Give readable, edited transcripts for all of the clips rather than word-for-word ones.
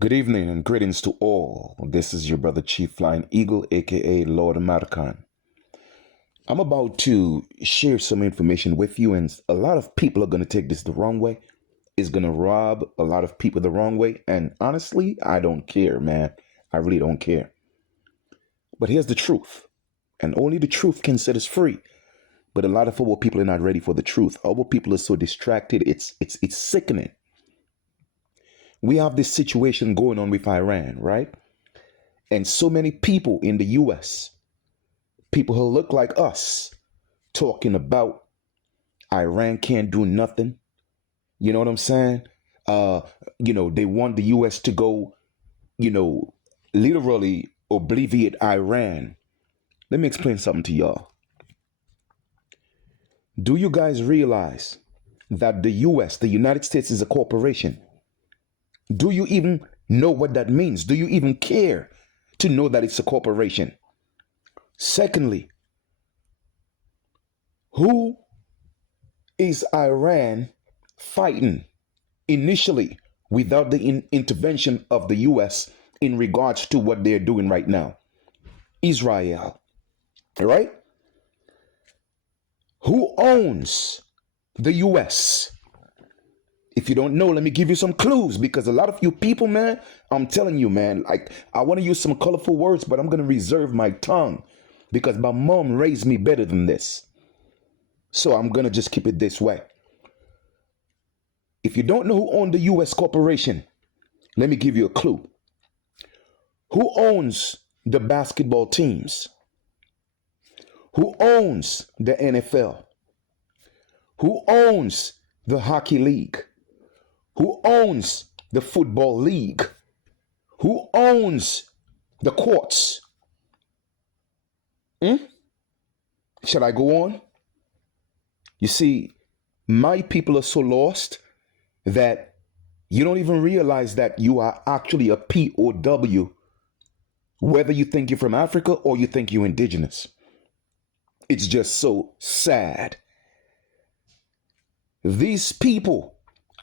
Good evening and greetings to all. This is your brother Chief Flying Eagle, aka Lord Markan. I'm about to share some information with you, and a lot of people are going to take this the wrong way. It's going to rob a lot of people the wrong way. And honestly, I don't care, man. I really don't care. But here's the truth, and only the truth can set us free. But a lot of our people are not ready for the truth. Our people are so distracted. It's sickening. We have this situation going on with Iran, right? And so many people in the US, people who look like us, talking about Iran can't do nothing. You know what I'm saying? They want the US to go, literally obliviate Iran. Let me explain something to y'all. Do you guys realize that the US, the United States, is a corporation? Do you even know what that means? Do you even care to know that it's a corporation? Secondly, who is Iran fighting initially without the intervention of the US in regards to what they're doing right now? Israel, right? Who owns the US? If you don't know, let me give you some clues, because a lot of you people, man, I'm telling you, man, like, I want to use some colorful words, but I'm going to reserve my tongue because my mom raised me better than this. So I'm going to just keep it this way. If you don't know who owns the US corporation, let me give you a clue. Who owns the basketball teams? Who owns the NFL? Who owns the hockey league? Who owns the football league? Who owns the courts? Shall I go on? You see, my people are so lost that you don't even realize that you are actually a POW, whether you think you're from Africa or you think you're indigenous. It's just so sad. These people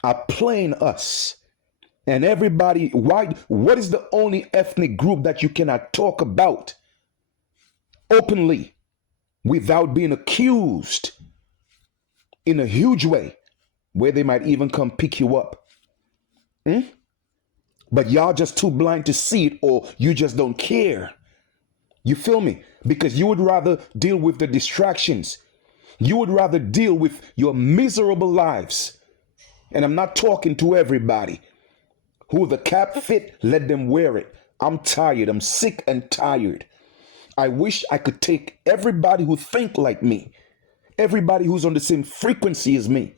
are playing us. And everybody, why? What is the only ethnic group that you cannot talk about openly without being accused in a huge way, where they might even come pick you up? But y'all just too blind to see it, or you just don't care. You feel me? Because you would rather deal with the distractions. You would rather deal with your miserable lives. And I'm not talking to everybody. Who the cap fit, let them wear it. I'm tired. I'm sick and tired. I wish I could take everybody who think like me, everybody who's on the same frequency as me.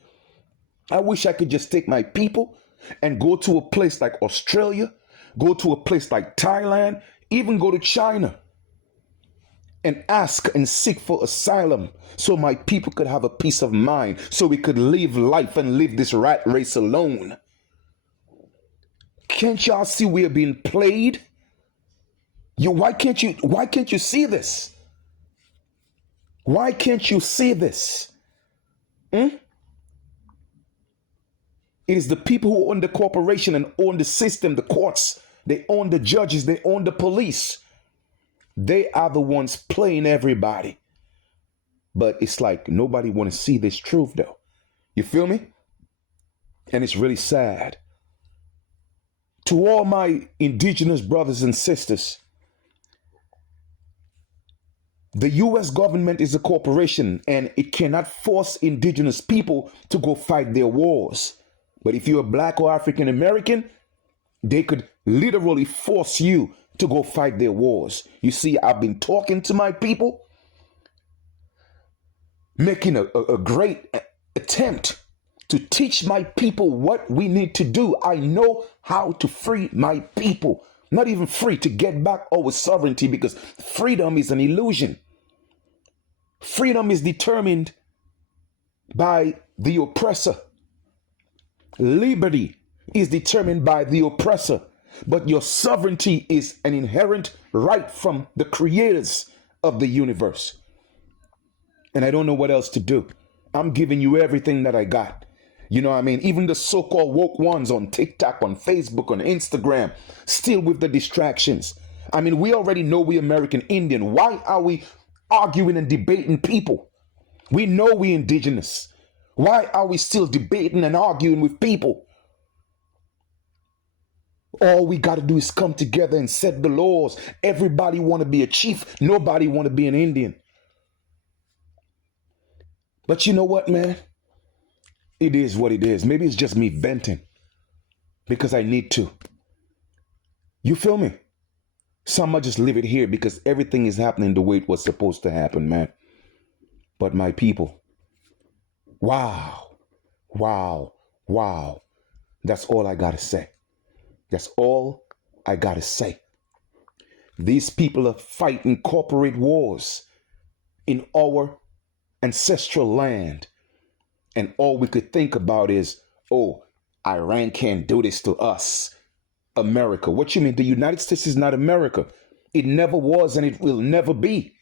I wish I could just take my people and go to a place like Australia, go to a place like Thailand, even go to China and ask and seek for asylum so my people could have a peace of mind, so we could live life and live this rat race alone. Can't y'all see we're being played? Why can't you see this? Why can't you see this? It is the people who own the corporation and own the system, the courts. They own the judges. They own the police. They are the ones playing everybody. But it's like nobody want to see this truth, though. You feel me? And it's really sad. To all my indigenous brothers and sisters, the US government is a corporation and it cannot force indigenous people to go fight their wars. But if you're black or African American, they could literally force you to go fight their wars. You see, I've been talking to my people, making a great attempt to teach my people what we need to do. I know how to free my people. Not even free, to get back our sovereignty, because freedom is an illusion. Freedom is determined by the oppressor. Liberty is determined by the oppressor. But your sovereignty is an inherent right from the creators of the universe. And I don't know what else to do. I'm giving you everything that I got. You know what I mean? Even the so-called woke ones on TikTok, on Facebook, on Instagram, still with the distractions. I mean, we already know we American Indian. Why are we arguing and debating people? We know we indigenous. Why are we still debating and arguing with people? All we got to do is come together and set the laws. Everybody want to be a chief. Nobody want to be an Indian. But you know what, man? It is what it is. Maybe it's just me venting because I need to. You feel me? So I'ma just leave it here because everything is happening the way it was supposed to happen, man. But my people, wow, wow, wow. That's all I gotta say. That's all I gotta say. These people are fighting corporate wars in our ancestral land. And all we could think about is, oh, Iran can't do this to us. America. What you mean? The United States is not America. It never was and it will never be.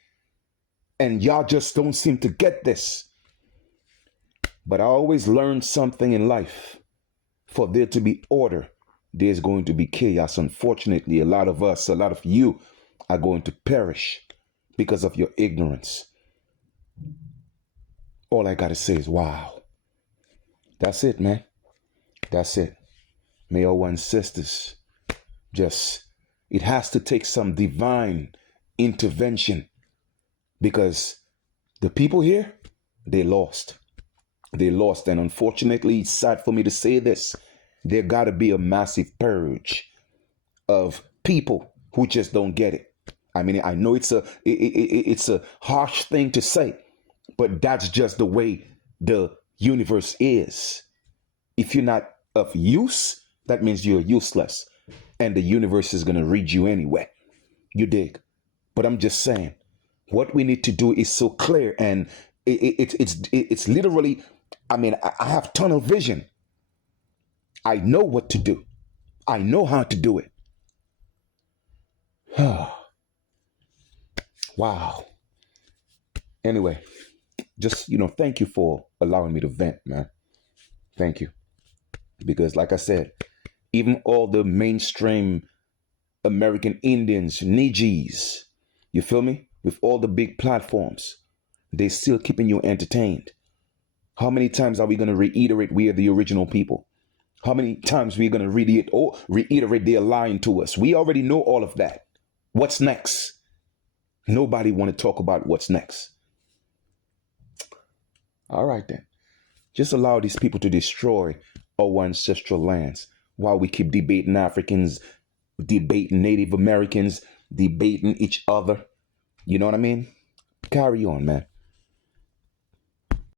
And y'all just don't seem to get this. But I always learned something in life. For there to be order, there's going to be chaos. Unfortunately, a lot of us, a lot of you are going to perish because of your ignorance. All I got to say is, wow. That's it, man. That's it. May our ancestors just, it has to take some divine intervention because the people here, they lost. They lost. And unfortunately, it's sad for me to say this. There got to be a massive purge of people who just don't get it. I mean, I know it's a harsh thing to say, but that's just the way the universe is. If you're not of use, that means you're useless. And the universe is going to read you anyway. You dig? But I'm just saying, what we need to do is so clear. And it's literally, I mean, I have tunnel vision. I know what to do. I know how to do it. Wow. Anyway, just, thank you for allowing me to vent, man. Thank you. Because like I said, even all the mainstream American Indians, Nijis, you feel me? With all the big platforms, they still keeping you entertained. How many times are we going to reiterate we are the original people? How many times are we going to reiterate they're lying to us? We already know all of that. What's next? Nobody want to talk about what's next. All right, then. Just allow these people to destroy our ancestral lands while we keep debating Africans, debating Native Americans, debating each other. You know what I mean? Carry on, man.